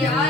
Yeah.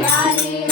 Yeah.